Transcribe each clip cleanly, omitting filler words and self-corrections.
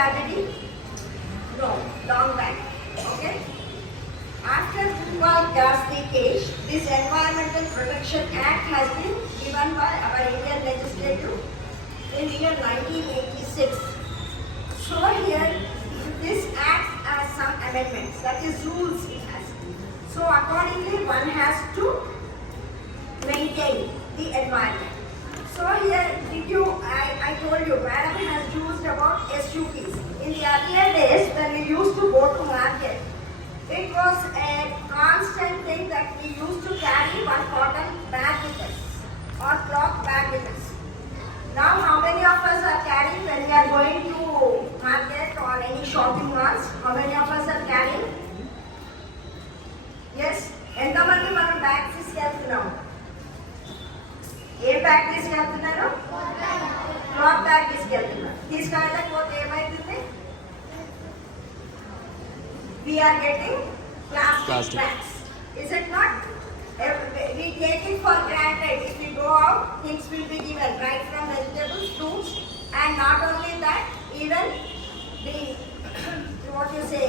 cavity? No, long back. Okay. After Bhopal gas leakage, this Environmental Protection Act has been given by our Indian legislature in year 1986. So here, this act has some amendments, that is rules it has. So accordingly, one has to maintain the environment. So here, I told you, madam has used about SUPs. In the earlier days, when we used to go to market, it was a constant thing that we used to carry one cotton bag with us or cloth bag with us. Now, how many of us are carrying when we are going to market or any shopping malls? How many of us are carrying? Yes? ఎంతమంది మనం బ్యాగ్ తీసుకెళ్తున్నాం? ఏ బ్యాగ్ తీసుకెళ్తున్నారు? Cloth bag తీసుకెళ్తున్నారు. తీసుకెళ్ళకపోతే ఏమైతుంది? We are getting plastic bags. Is it not? We take it for granted. If we go out, things will be given right from vegetables, fruits, and not only that, even the what you say,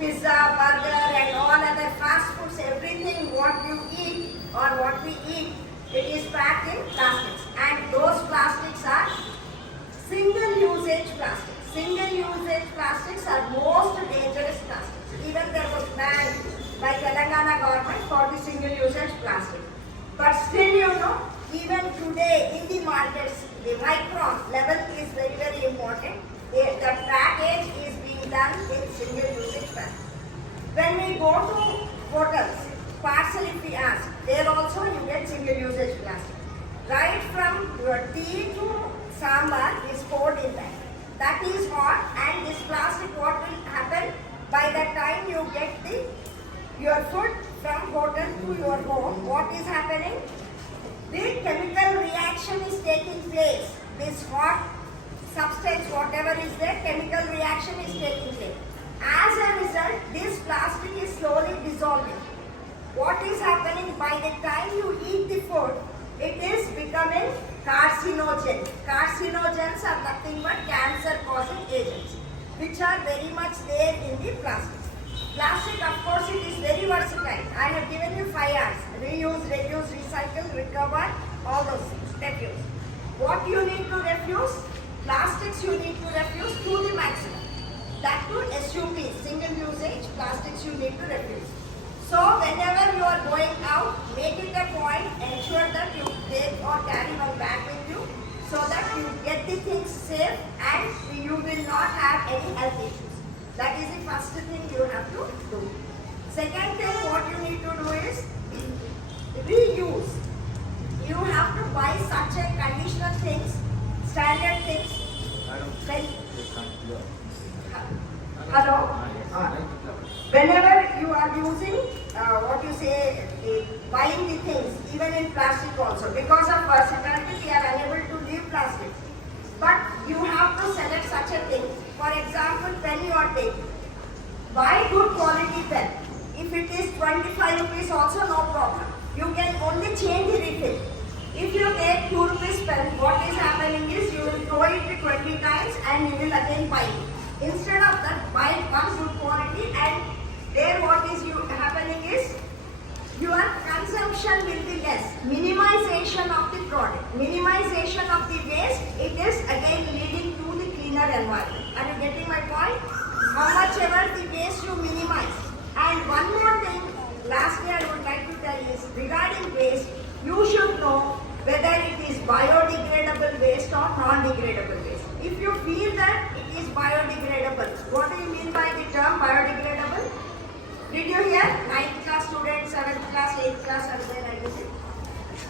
pizza, burger, and all other fast foods, everything what you eat or what we eat, it is packed in plastics, and those plastics are single-usage plastics. Single-usage plastics are most dangerous plastics. Even there was ban by Telangana government for the single-usage plastic. But still, you know, even today in the markets, the micron level is very, very important. The package is being done with single-usage plastic. When we go to hotels, parcel if we ask, there also you get single-usage plastic. Right from your tea to sambar is poured in that. That is hot, and this plastic, what will happen by the time you get your food from hotel to your home, what is happening? The chemical reaction is taking place. This hot substance, whatever is there, chemical reaction is taking place. As a result, this plastic is slowly dissolving. What is happening by the time you eat the food, it is becoming carcinogen. Carcinogens are nothing but cancer-causing agents, which are very much there in the plastic. Plastic, of course, it is very versatile. I have given you 5 R's: reuse, reduce, recycle, recover, all those things. Refuse. What you need to refuse? Plastics you need to refuse to the maximum. That too, SUPs, single usage plastics you need to refuse. So whenever you are going out, make it a point, ensure that you take or carry one bag with you so that you get the things safe and you will not have any health issues. That is the first thing you have to do. Second thing what you need to do is reuse. You have to buy such a conditional things, standard things. Hello? Whenever you are using, buying the things, even in plastic also, because of versatility, we are unable to leave plastic. But you have to select such a thing. For example, pen you are taking. Buy good quality pen. If it is 25 rupees also, no problem. You can only change the refill. If you take 2 rupees pen, what is happening is you will throw it 20 times and you will again buy it. Instead of that, buy one good quality, and there what is happening is your consumption will be less. Minimization of the product, minimization of the waste, it is again leading to the cleaner environment. Are you getting my point? How much ever the waste you minimize. And one more thing, lastly I would like to tell is, regarding waste, you should know whether it is biodegradable waste or non-degradable waste. If you feel that it is biodegradable, what do you mean by the term biodegradable? Did you hear? 9th class students, 7th class, 8th class are there, I guess.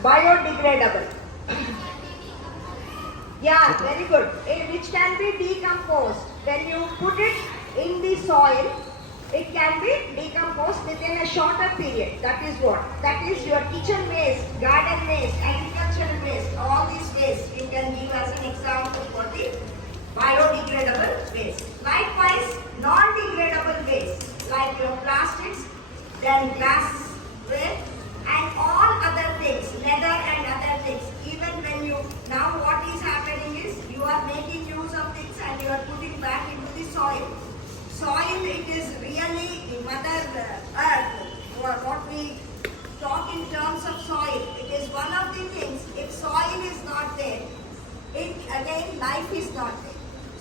Biodegradable. Yeah, very good. Which can be decomposed. When you put it in the soil, it can be decomposed within a shorter period. That is what? That is your kitchen waste, garden waste, agricultural waste. All these waste you can give as an example for the biodegradable waste. Likewise, non-degradable waste like your plastics, then glassware, and all other things, leather and other things. Even when you, now what is happening is you are making use of things and you are putting back into the soil. Soil, it is really Mother Earth. What we talk in terms of soil, it is one of the things. If soil is not there, it again life is not there.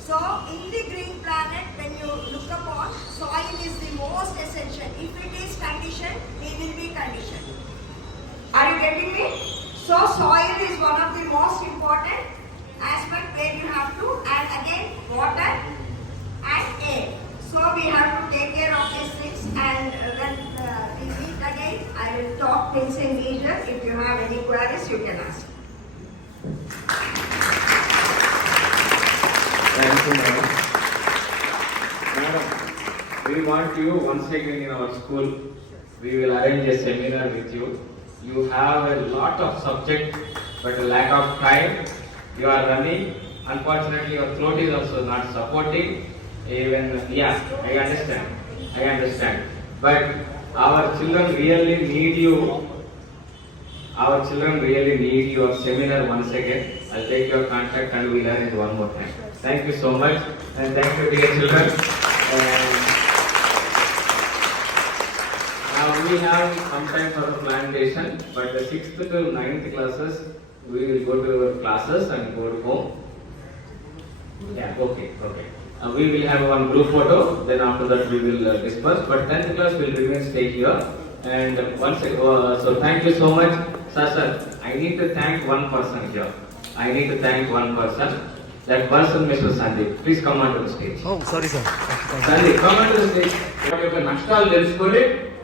So in the green planet, when you look upon, soil is the most essential. If it is conditioned, we will be conditioned. Are you getting me? So soil is one of the most important aspect where you have to, and again water and air. So we have to take care of these things, and when we meet again, I will talk things in detail. If you have any queries, you can ask. Thank you, madam. Madam, we want you once again in our school. We will arrange a seminar with you. You have a lot of subject, but a lack of time. You are running. Unfortunately, your throat is also not supporting. Even, yeah, I understand. But our children really need you. Our children really need your seminar once again. I'll take your contact and we'll arrange one more time. Thank you so much, and thank you, dear children. Now we have some time for the plantation, but the 6th to 9th classes, we will go to our classes and go home. Yeah, okay. We will have one group photo, then after that we will disperse, but 10th class will remain stay here. And once so thank you so much. Sir, I need to thank one person here. That person, Mr. Sandeep. Please come onto the stage. Oh, sorry, sir. Sandeep, come onto the stage. వాటి యొక్క నష్టాలు తెలుసుకొని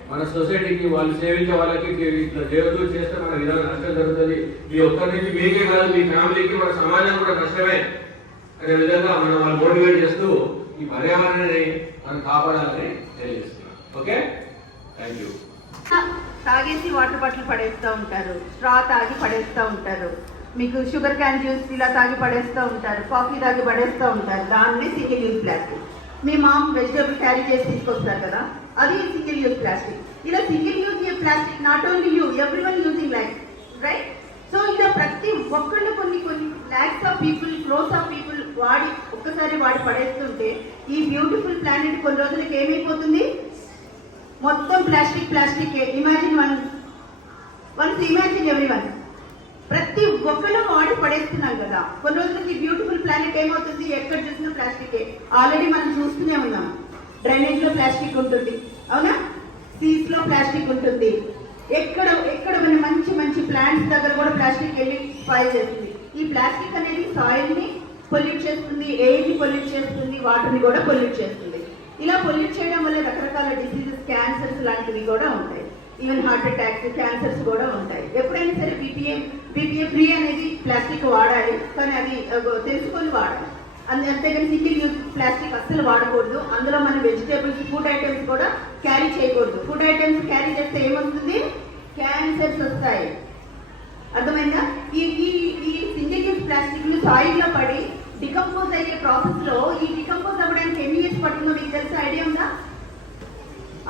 మన సొసైటీకి వాళ్ళు సేవించే వాళ్ళకి ఇట్లా దేవుడు చేస్తే మన విధానం నష్టం జరుగుతుంది. మీ ఒక్కరి నుంచి మీకే కాదు, మీ ఫ్యామిలీకి, మన సమాజం కూడా నష్టమే అనే విధంగా మనం వాళ్ళు మోటివేట్ చేస్తూ ఈ పర్యావరణాన్ని మనం కాపాడాలని తెలియజేస్తున్నాం. Okay, thank you. తాగేసి వాటర్ బాటిల్ పడేస్తూ ఉంటారు, స్ట్రా తాగి పడేస్తూ ఉంటారు, మీకు షుగర్ క్యాన్ జ్యూస్ ఇలా తాగి పడేస్తూ ఉంటారు, కాఫీ తాగి పడేస్తూ ఉంటారు. దాన్ని సింగిల్ యూజ్ ప్లాస్టిక్. మీ మామ్ వెజిటేబుల్ క్యారీ చేసి తీసుకొస్తారు కదా, అది సింగిల్ యూజ్ ప్లాస్టిక్. ఇలా single use plastic not only you, everyone using like right. So ఇలా ప్రతి ఒక్కళ్ళు కొన్ని lakhs of people, crores of people ఒక్కసారి వాడి పడేస్తుంటే ఈ బ్యూటిఫుల్ ప్లానెట్ కొన్ని రోజులకి ఏమైపోతుంది? మొత్తం plastic. Imagine once imagine everyone. ప్రతి ఒక్కళ్ళు వాడి పడేస్తున్నాం కదా, కొన్ని రోజులకి బ్యూటిఫుల్ ప్లానెట్ ఏమవుతుంది? ఎక్కడ చూసినా ప్లాస్టికే. ఆల్రెడీ మనం చూస్తూనే ఉన్నాం. డ్రైనేజ్ లో ప్లాస్టిక్ ఉంటుంది, అవునా? సీస్ లో ప్లాస్టిక్ ఉంటుంది. ఎక్కడ మన మంచి ప్లాంట్స్ దగ్గర కూడా ప్లాస్టిక్ వెళ్ళి స్పాయిల్ చేస్తుంది. ఈ ప్లాస్టిక్ అనేది సాయిల్ ని పొల్యూట్ చేస్తుంది, ఎయిర్ ని పొల్యూట్ చేస్తుంది, వాటర్ ని కూడా పొల్యూట్ చేస్తుంది. ఇలా పొల్యూట్ చేయడం వల్ల రకరకాల డిసీజెస్, క్యాన్సర్స్ లాంటివి కూడా ఉంటాయి. ఈవెన్ హార్ట్ అటాక్స్, క్యాన్సర్స్ కూడా ఉంటాయి. ఎప్పుడైనా సరే బీపీఏ ఫ్రీ అనేది ప్లాస్టిక్ వాడాలి, కానీ అది తెలుసుకొని వాడాలి. అంతేగాని సింగిల్ యూజ్ ప్లాస్టిక్ అస్సలు వాడకూడదు. అందులో మన వెజిటేబుల్స్, ఫుడ్ ఐటమ్స్ కూడా క్యారీ చేయకూడదు. ఫుడ్ ఐటమ్స్ క్యారీ చేస్తే ఏమవుతుంది? క్యాన్సర్స్ వస్తాయి. అర్థమైందా? ఈ సింగిల్ యూజ్ ప్లాస్టిక్ ని సాయిల్ లో పడి డికంపోజ్ అయ్యే ప్రాసెస్ లో, ఈ డికంపోజ్ అవ్వడానికి ఎన్ని ఇయర్స్ పడుతుందో మీకు తెలుసా? ఐడియా ఉందా?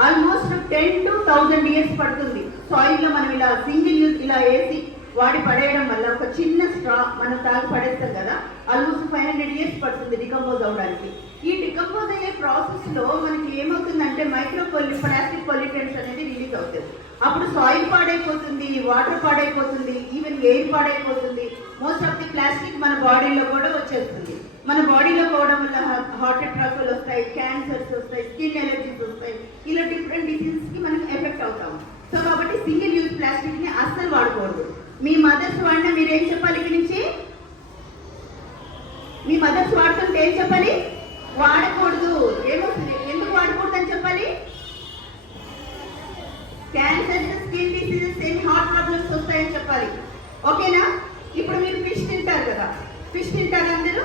ఆల్మోస్ట్ 10 to 1000 ఇయర్స్ పడుతుంది. సాయిల్ లో మనం ఇలా సింగిల్ యూజ్ ఇలా వేసి వాడి పడేయడం వల్ల, ఒక చిన్న స్ట్రా మనం తాగి పడేస్తాం కదా, ఆల్మోస్ట్ 500 ఇయర్స్ పడుతుంది డికంపోజ్ అవ్వడానికి. ఈ డికంపోజ్ అయ్యే ప్రాసెస్ లో మనకి ఏమవుతుందంటే ప్లాస్టిక్ పొల్యూటెంట్స్ అనేది రిలీజ్ అవుతుంది. అప్పుడు సాయిల్ పాడైపోతుంది, వాటర్ పాడైపోతుంది, ఈవెన్ ఎయిర్ పాడైపోతుంది. మోస్ట్ ఆఫ్ ది ప్లాస్టిక్ మన బాడీలో కూడా వచ్చేస్తుంది. మన బాడీలో పోవడం వల్ల హార్ట్ అటాక్లు వస్తాయి, క్యాన్సర్స్ వస్తాయి, స్కిన్ ఎలర్జీస్ వస్తాయి. ఇలా డిఫరెంట్ డిసీజెస్ కి మనం ఎఫెక్ట్ అవుతాము. సో కాబట్టి సింగిల్ యూజ్ ప్లాస్టిక్ ని అస్సలు వాడకూడదు. మీ మదర్స్ వాడినా మీరేం చెప్పాలి? ఇక్కడి నుంచి మీ మదర్స్ వాడుతుంటే ఏం చెప్పాలి? వాడకూడదు. ఏమవుతుంది? ఎందుకు వాడకూడదు అని చెప్పాలి? Cancers, skin diseases, heart problems వస్తాయని చెప్పాలి. ఓకేనా? ఇప్పుడు మీరు ఫిష్ తింటారు కదా, అందరూ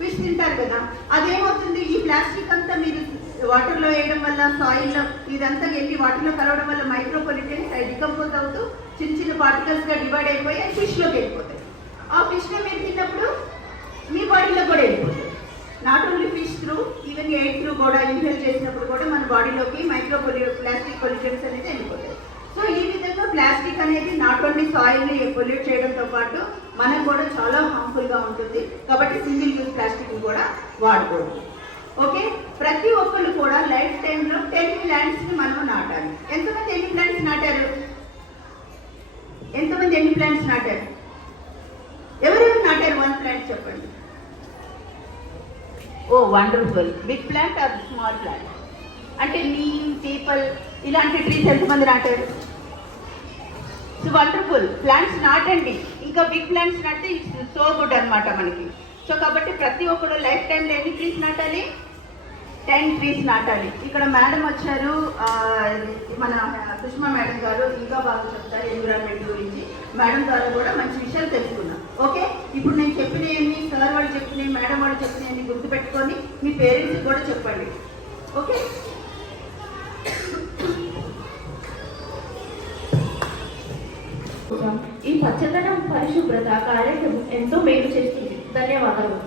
ఫిష్ తింటారు కదా, అదేమవుతుంది? ఈ ప్లాస్టిక్ అంతా మీరు వాటర్ లో వేయడం వల్ల, సాయిల్ లో ఇదంతా వెళ్ళి వాటర్ లో కలవడం వల్ల మైక్రో పొల్యూటెంట్స్ డికంపోజ్ అవుతూ చిన్న పార్టికల్స్ గా డివైడ్ అయిపోయి ఫిష్ లోకి వెళ్ళిపోతాయి. ఆ ఫిష్ లో మీరు తిన్నప్పుడు మీ బాడీలో కూడా వెళ్ళిపోతుంది. Not only fish through, even air through కూడా ఇన్హేల్ చేసినప్పుడు కూడా మన బాడీలోకి ప్లాస్టిక్ పొల్యూటెంట్స్ అనేది వెళ్ళిపోతాయి. సో ఈ విధంగా ప్లాస్టిక్ అనేది నాట్ ఓన్లీ సాయిల్ ని పొల్యూట్ చేయడంతో పాటు మనకు కూడా చాలా హార్మ్ఫుల్ గా ఉంటుంది. కాబట్టి సింగిల్ యూజ్ ప్లాస్టిక్ ని కూడా వాడకూడదు. ఓకే, ప్రతి ఒక్కరు కూడా లైఫ్ టైంలో 10 ప్లాంట్స్ని మనం నాటాలి. ఎంతమంది ఎన్ని ప్లాంట్స్ నాటారు? ఎంతమంది ఎన్ని ప్లాంట్స్ నాటారు? ఎవరెవరు నాటారు 1 ప్లాంట్ చెప్పండి. Oh wonderful. Big plant or small plant? అంటే నీమ్, పీపల్ ఇలాంటి ట్రీస్ ఎంతమంది నాటారు? So wonderful. ప్లాంట్స్ నాటండి, ఇంకా బిగ్ ప్లాంట్స్ నాటితే ఇట్స్ సో గుడ్ అనమాట మనకి. సో కాబట్టి ప్రతి ఒక్కరు లైఫ్ టైంలో ఎన్ని ట్రీస్ నాటాలి? 10 ట్రీస్ నాటాలి. ఇక్కడ మేడం వచ్చారు, మన సుష్మా మేడం గారు ఇంకా బాగా చెప్తారు ఎన్విరాన్మెంట్ గురించి. మేడం ద్వారా కూడా మంచి విషయాలు తెలుసుకున్నాం. ఓకే, ఇప్పుడు నేను చెప్పినవన్నీ, సార్ వాళ్ళు చెప్పినవి, మేడం వాళ్ళు చెప్పినవన్నీ గుర్తుపెట్టుకొని మీ పేరెంట్స్కి కూడా చెప్పండి. ఓకే, ఈ పచ్చదనం పరిశుభ్రత కార్యక్రమం ఎంతో మేలు చేస్తుంది. ధన్యవాదాలు.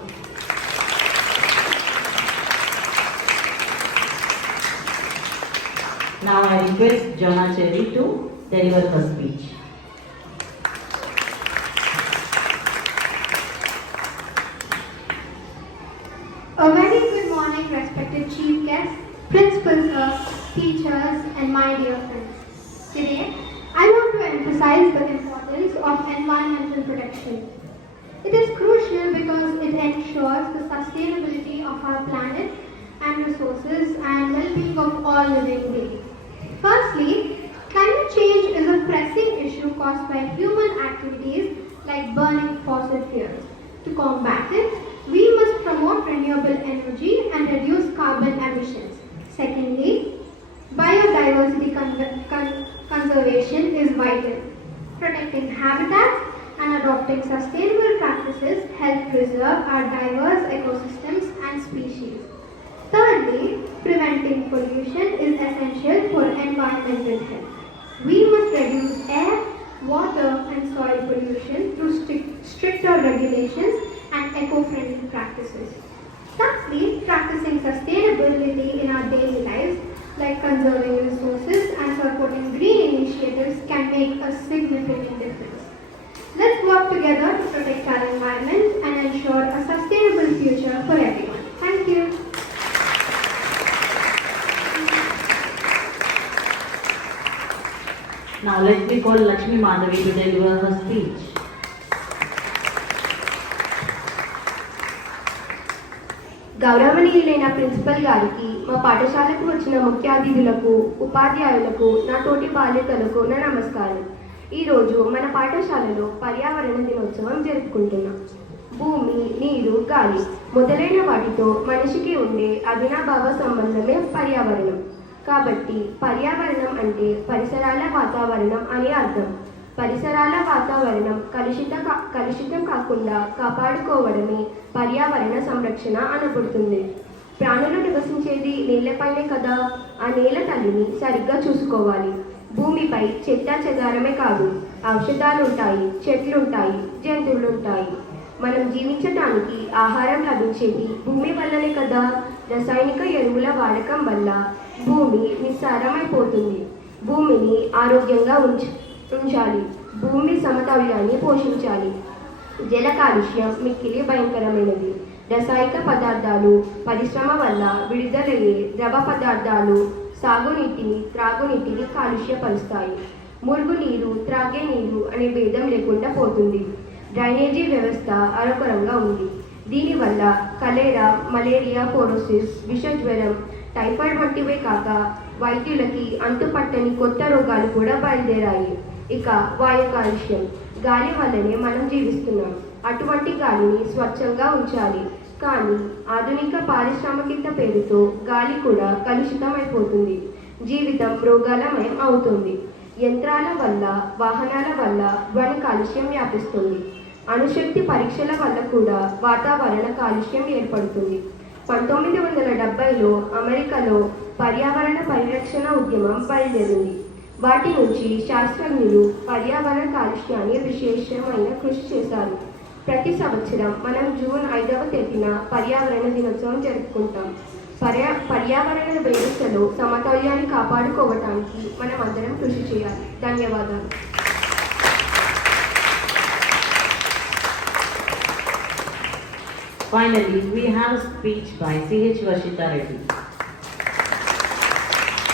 Now I request Jana Cherry to deliver her speech. A very good morning, respected chief guests, principals, teachers, and my dear friends. Today, I want to emphasize the importance of environmental protection. It is crucial because it ensures the sustainability of our planet and resources and well-being of all living beings. Firstly, climate change is a pressing issue caused by human activities like burning fossil fuels. To combat it, we must promote renewable energy and reduce carbon emissions. Secondly, biodiversity conservation is vital. Protecting habitats and adopting sustainable practices help preserve our diverse ecosystems and species. Thirdly, preventing pollution is essential for environmental health. We must reduce air, water and soil pollution through stricter regulations and eco-friendly practices. Lastly, practicing sustainability in our daily lives, like conserving resources and supporting green initiatives, can make a significant difference. Let's work together to protect our environment and ensure a sustainable future for everyone. Thank you. Now let me call Lakshmi Madhavi to deliver her speech. గౌరవనీయులైన ప్రిన్సిపల్ గారికి, మా పాఠశాలకు వచ్చిన ముఖ్య అతిథులకు, ఉపాధ్యాయులకు, నా తోటి బాలికలకు నా నమస్కారం. ఈరోజు మన పాఠశాలలో పర్యావరణ దినోత్సవం జరుపుకుంటున్నాం. భూమి, నీరు, గాలి మొదలైన వాటితో మనిషికి ఉండే అవినాభావ సంబంధమే పర్యావరణం. కాబట్టి పర్యావరణం అంటే పరిసరాల వాతావరణం అని అర్థం. పరిసరాల వాతావరణం కలుషితం కాకుండా కాపాడుకోవడమే పర్యావరణ సంరక్షణ అనబడుతుంది. ప్రాణులు నివసించేది నీళ్లపైనే కదా, ఆ నేల తల్లిని సరిగ్గా చూసుకోవాలి. భూమిపై చెత్త చెదారమే కాదు, ఔషధాలుంటాయి, చెట్లుంటాయి, జంతువులుంటాయి. మనం జీవించటానికి ఆహారం లభించేది భూమి వల్లనే కదా. రసాయనిక ఎరువుల వాడకం వల్ల భూమి నిస్సారమైపోతుంది. భూమిని ఆరోగ్యంగా ఉంచాలి. భూమి సమతౌల్యాన్ని పోషించాలి. జల కాలుష్యం మిక్కిలి భయంకరమైనది. రసాయనిక పదార్థాలు, పరిశ్రమ వల్ల విడుదలయ్యే ద్రవ పదార్థాలు సాగునీటిని, త్రాగునీటిని కాలుష్యపరుస్తాయి. మురుగునీరు, త్రాగే నీరు అనే భేదం లేకుండా పోతుంది. డ్రైనేజీ వ్యవస్థ అరకొరంగా ఉంది. దీనివల్ల కలేరా, మలేరియా, పోరోసిస్, విషజ్వరం, టైఫాయిడ్ వంటివే కాక వైద్యులకి అంతుపట్టని కొత్త రోగాలు కూడా బయలుదేరాయి. ఇక వాయు కాలుష్యం, గాలి వల్లనే మనం జీవిస్తున్నాం. అటువంటి గాలిని స్వచ్ఛంగా ఉంచాలి. కానీ ఆధునిక పారిశ్రామికత పేరుతో గాలి కూడా కలుషితమైపోతుంది. జీవితం రోగాలమయం అవుతుంది. యంత్రాల వల్ల, వాహనాల వల్ల ధ్వని కాలుష్యం వ్యాపిస్తుంది. అణుశక్తి పరీక్షల వల్ల కూడా వాతావరణ కాలుష్యం ఏర్పడుతుంది. 1970లో అమెరికాలో పర్యావరణ పరిరక్షణ ఉద్యమం బయలుదేరింది. వాటి నుంచి శాస్త్రజ్ఞులు పర్యావరణ కాలుష్యాన్ని విశేషమైన కృషి చేశారు. ప్రతి సంవత్సరం మనం జూన్ 5వ తేదీన పర్యావరణ దినోత్సవం జరుపుకుంటాం. పర్యావరణ వ్యవస్థలో సమతౌల్యాన్ని కాపాడుకోవటానికి మనం అందరం కృషి చేయాలి. ధన్యవాదాలు. Finally, we have a speech by C.H. Varshita Reddy.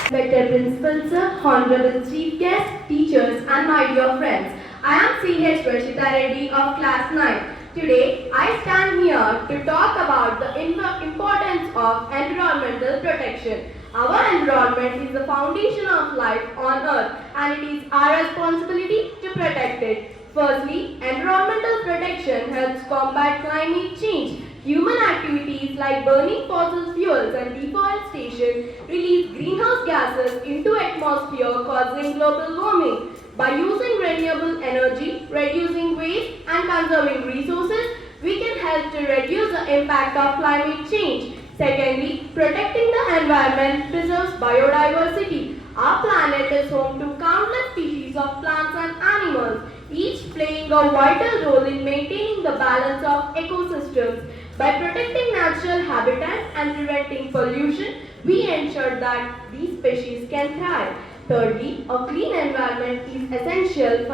Respected Principal Sir, Honorable Chief Guests, teachers and my dear friends. I am C.H. Varshita Reddy of Class 9. Today, I stand here to talk about the importance of environmental protection. Our environment is the foundation of life on earth and it is our responsibility to protect it. Firstly, environmental protection helps combat climate change. Human activities like burning fossil fuels and deforestation release greenhouse gases into atmosphere causing global warming. By using renewable energy, reducing waste and conserving resources, we can help to reduce the impact of climate change. Secondly, protecting the environment preserves biodiversity. Our planet is home to countless species of plants and animals, each playing a vital role in maintaining the balance of ecosystems. By protecting natural habitats and preventing pollution, we ensure that these species can thrive. Thirdly, a clean environment is essential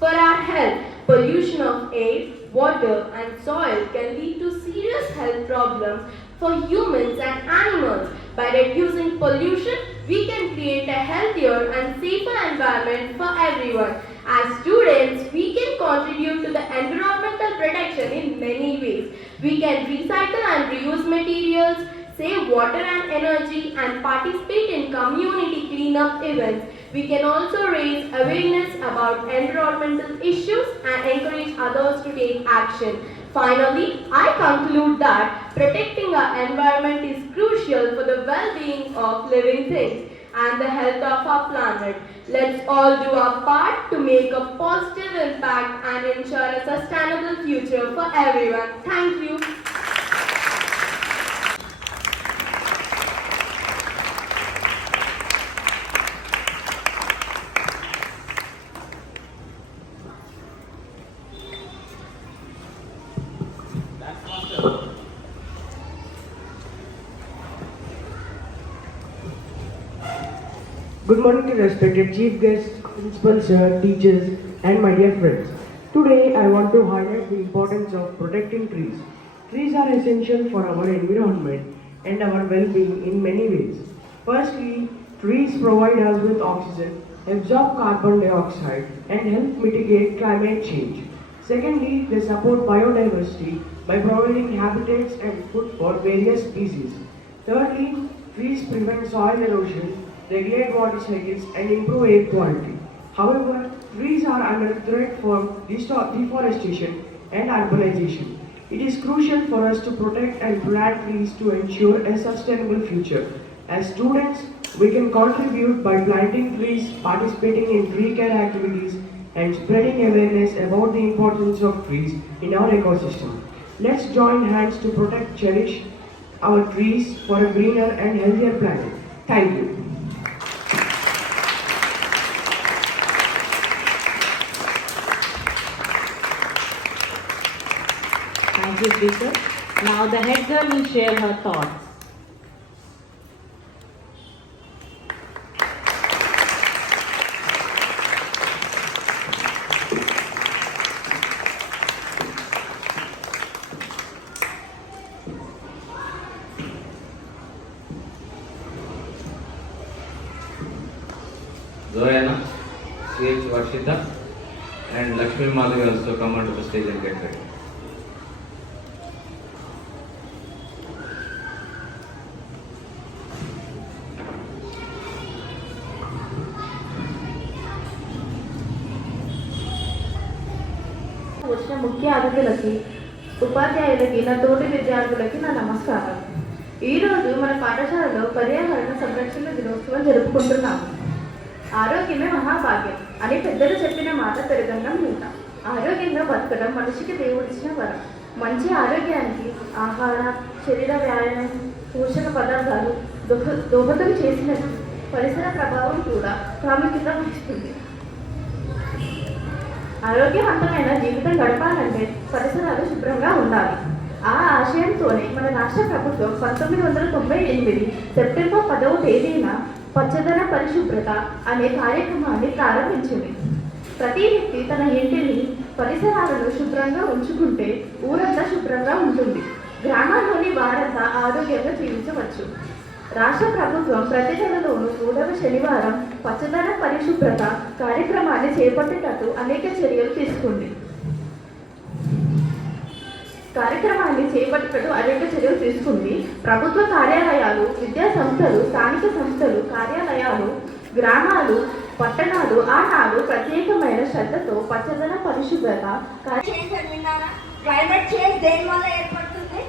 for our health. Pollution of air, water and soil can lead to serious health problems for humans and animals. By reducing pollution, we can create a healthier and safer environment for everyone. As students, we can contribute to the environmental protection in many ways. We can recycle and reuse materials, save water and energy, and participate in community cleanup events. We can also raise awareness about environmental issues and encourage others to take action. Finally, I conclude that protecting our environment is crucial for the well-being of living things and the health of our planet. Let's all do our part to make a positive impact and ensure a sustainable future for everyone. Thank you. Good morning to respected chief guests, principals, teachers, and my dear friends. Today, I want to highlight the importance of protecting trees. Trees are essential for our environment and our well-being in many ways. Firstly, trees provide us with oxygen, absorb carbon dioxide, and help mitigate climate change. Secondly, they support biodiversity by providing habitats and food for various species. Thirdly, trees prevent soil erosion, regulate water cycles, and improve air quality. However, trees are under threat from deforestation and urbanization. It is crucial for us to protect and plant trees to ensure a sustainable future. As students, we can contribute by planting trees, participating in tree care activities, and spreading awareness about the importance of trees in our ecosystem. Let's join hands to protect, cherish our trees for a greener and healthier planet. Thank you. Thank you, speaker. Now the head girl will share her thoughts. Zoyana, C.H. Varshita, and Lakshmi Madhavi also come onto the stage and get ready. వచ్చిన ముఖ్య అతిథులకి, ఉపాధ్యాయులకి, నా తోటి విద్యార్థులకి నా నమస్కారం. ఈరోజు మన పాఠశాలలో పర్యావరణ సంరక్షణ దినోత్సవం జరుపుకుంటున్నాము. ఆరోగ్యమే మహాభాగ్యం అని పెద్దలు చెప్పిన మాట పెరగన్నం వింటాం. ఆరోగ్యంగా బతకడం మనిషికి దేవుడిచ్చిన వరం. మంచి ఆరోగ్యానికి ఆహార, శరీర వ్యాయామం, పోషక పదార్థాలు దోహదం చేసినట్టు పరిసర ప్రభావం కూడా ప్రాముఖ్యత వహిస్తుంది. ఆరోగ్యవంతమైన జీవితం గడపాలంటే పరిసరాలు శుభ్రంగా ఉండాలి. ఆ ఆశయంతోనే మన రాష్ట్ర ప్రభుత్వం 1998 సెప్టెంబర్ 10వ తేదీన పచ్చదన పరిశుభ్రత అనే కార్యక్రమాన్ని ప్రారంభించింది. ప్రతి వ్యక్తి తన ఇంటిని, పరిసరాలను శుభ్రంగా ఉంచుకుంటే ఊరంతా శుభ్రంగా ఉంటుంది. గ్రామాల్లోని వారంతా ఆరోగ్యంగా జీవించవచ్చు. రాష్ట్ర ప్రభుత్వం ప్రతి నెలలోనూ 3వ శనివారం పచ్చదన పరిశుభ్రత కార్యక్రమాన్ని చేపట్టేటట్టు అనేక చర్యలు తీసుకుంది. ప్రభుత్వ కార్యాలయాలు, విద్యా సంస్థలు, స్థానిక సంస్థలు, కార్యాలయాలు, గ్రామాలు, పట్టణాలు ఆనాడు ప్రత్యేకమైన శ్రద్ధతో పచ్చదన పరిశుభ్రత క్లైమేట్ చేంజ్ దేని వల్ల ఏర్పడుతుంది?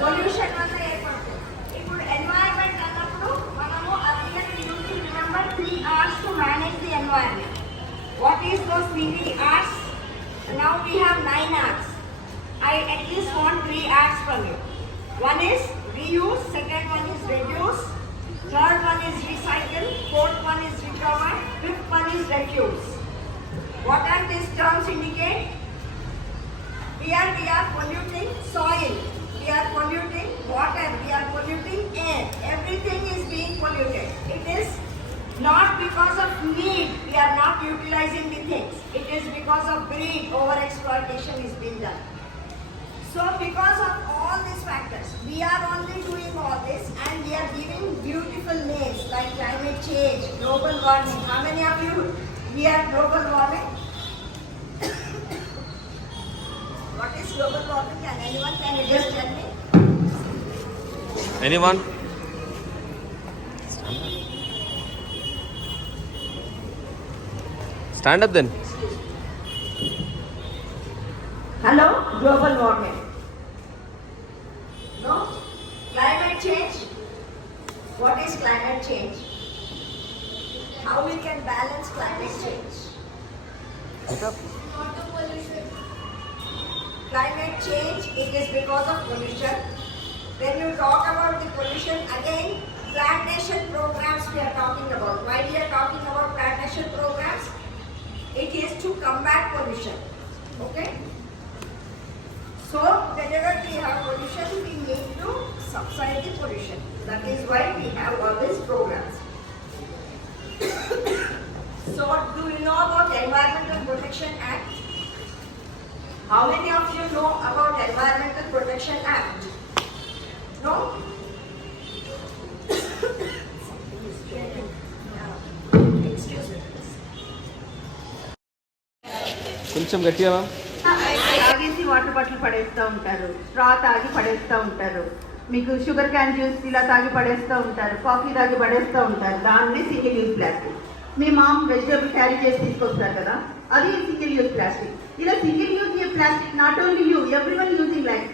పొల్యూషన్ వల్ల ఏర్పడుతుంది. ఇప్పుడు ఎన్వైరన్మెంట్ అన్నప్పుడు మనము రిమెంబర్ 3 hours to manage the environment. What is those 3 hours? Now we have 9 hours. I at least want 3 hours from you. One is reuse, second one is reduce, third one is recycle, fourth one is recover, fifth one is refuse. What are these terms indicate? We are polluting soil, we are polluting water, we are polluting air. Everything is being polluted. It is not because of need we are not utilizing the things. It is because of greed, over exploitation is being done. So because of all these factors, we are only doing all this and we are giving beautiful names like climate change, global warming. How many of you hear global warming? What is global warming? Can you just tell me? Anyone? Stand up then. Hello, global warming. No? Climate change? What is climate change? How we can balance climate change? Climate change, it is because of pollution. When you talk about the pollution, again, plantation programs we are talking about. Why we are talking about plantation programs? It is to combat pollution. Okay? So, whenever we have pollution, we need to subside the pollution. That is why we have all these programs. So, do you know about Environmental Protection Act? How many of you know about Environmental Protection Act? No? Excuse me. కొంచెం గట్టిగా తాగేసి water bottle పడేస్తూ ఉంటారు, స్ట్రా తాగి పడేస్తూ ఉంటారు, మీకు sugar cane juice ఇలా తాగి పడేస్తూ ఉంటారు, కాఫీ తాగి పడేస్తూ ఉంటారు. దాన్ని సింగిల్ యూజ్ ప్లాస్టిక్. మీ మామ్ వెజిటేబుల్ క్యారీ చేసి తీసుకొస్తారు కదా, అది సింగిల్ యూజ్ ప్లాస్టిక్. ఇలా single use plastic not only you, everyone using like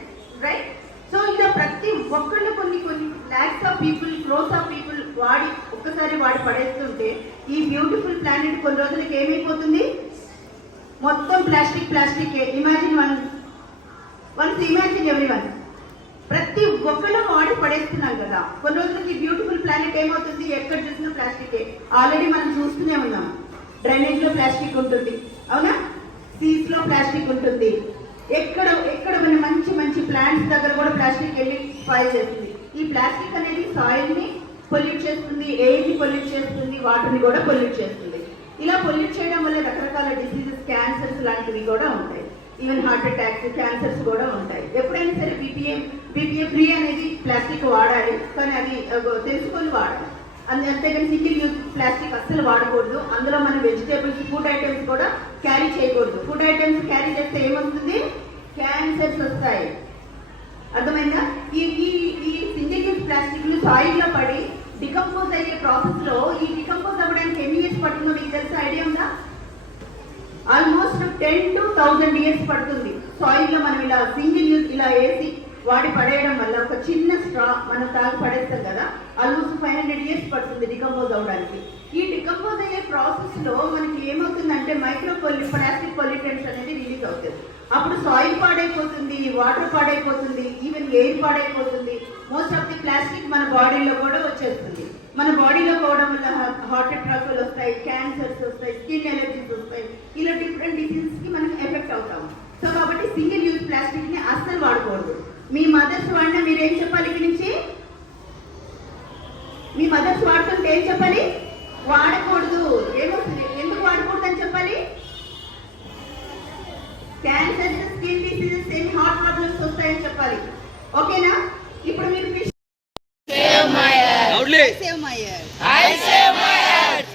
right. So ఇలా ప్రతి ఒక్కళ్ళు కొన్ని lakhs of people, crores of people ఒక్కసారి వాడి పడేస్తుంటే ఈ బ్యూటిఫుల్ ప్లానెట్ కొన్ని రోజులకి ఏమైపోతుంది? మొత్తం plastic. Imagine once imagine everyone. ప్రతి ఒక్కళ్ళు వాడి పడేస్తున్నాం కదా, కొన్ని రోజులకి బ్యూటిఫుల్ ప్లానెట్ ఏమవుతుంది? ఎక్కడ చూసినా ప్లాస్టికే. ఆల్రెడీ మనం చూస్తూనే ఉన్నాం. డ్రైనేజ్ లో ప్లాస్టిక్ ఉంటుంది, అవునా? సీస్ లో ప్లాస్టిక్ ఉంటుంది. ఎక్కడ మన మంచి ప్లాంట్స్ దగ్గర కూడా ప్లాస్టిక్ వెళ్ళి స్పాయిల్ చేస్తుంది. ఈ ప్లాస్టిక్ అనేది సాయిల్ ని పొల్యూట్ చేస్తుంది, ఎయిర్ ని పొల్యూట్ చేస్తుంది, వాటర్ ని కూడా పొల్యూట్ చేస్తుంది. ఇలా పొల్యూట్ చేయడం వల్ల రకరకాల డిసీజెస్, క్యాన్సర్స్ లాంటివి కూడా ఉంటాయి. ఈవెన్ హార్ట్ అటాక్స్, క్యాన్సర్స్ కూడా ఉంటాయి. ఎప్పుడైనా సరే బీపీఏ ఫ్రీ అనేది ప్లాస్టిక్ వాడాలి, కానీ అది తెలుసుకొని వాడాలి. అంతేగాని సింగిల్ యూజ్ ప్లాస్టిక్ అస్సలు వాడకూడదు. అందులో మనం వెజిటేబుల్స్, ఫుడ్ ఐటమ్స్ కూడా క్యారీ చేయకూడదు. ఫుడ్ ఐటమ్స్ క్యారీ చేస్తే ఏమవుతుంది? క్యాన్సర్స్ వస్తాయి. అర్థమైందా? ఈ సింగిల్ యూజ్ ప్లాస్టిక్లు సాయిల్లో పడి డికంపోజ్ అయ్యే ప్రాసెస్ లో, ఈ డికంపోజ్ అవ్వడానికి ఎన్ని ఇయర్స్ పడుతుందో మీకు తెలిసి ఐడియా ఉందా? ఆల్మోస్ట్ 10 to 1000 ఇయర్స్ పడుతుంది. సాయిల్ లో మనం ఇలా సింగిల్ యూజ్ ఇలా వేసి వాడి పడేయడం వల్ల, ఒక చిన్న స్ట్రా మనం తాగి పడేస్తాం కదా, ఆల్మోస్ట్ 500 ఇయర్స్ పడుతుంది డికంపోజ్ అవడానికి. ఈ డికంపోజ్ అయ్యే ప్రాసెస్ లో మనకి ఏమవుతుందంటే ప్లాస్టిక్ పొల్యూటెంట్స్ అనేది రిలీజ్ అవుతుంది. అప్పుడు సాయిల్ పాడైపోతుంది, వాటర్ పాడైపోతుంది, ఈవెన్ ఎయిర్ పాడైపోతుంది. మోస్ట్ ఆఫ్ ది ప్లాస్టిక్ మన బాడీలో కూడా వచ్చేస్తుంది. మన బాడీలో పోవడం వల్ల హార్ట్ అటాక్లు వస్తాయి, క్యాన్సర్స్ వస్తాయి, స్కిన్ ఎలర్జీస్ వస్తాయి. ఇలా డిఫరెంట్ డిసీజెస్ కి మనం ఎఫెక్ట్ అవుతాం. సో కాబట్టి సింగిల్ యూజ్ ప్లాస్టిక్ ని అస్సలు వాడకూడదు. మీ మదర్స్ వాడినా మీరేం చెప్పాలి? ఇక్కడి నుంచి మీ మదర్స్ వాడుతుంటే ఏం చెప్పాలి? వాడకూడదు. ఏమవుతుంది? ఎందుకు వాడకూడదు అని చెప్పాలి? Cancers, skin diseases, heart problems వస్తాయని చెప్పాలి. ఉండాలి. ఓకేనా? ఇప్పుడు మీరు Loudly. Save my year. I say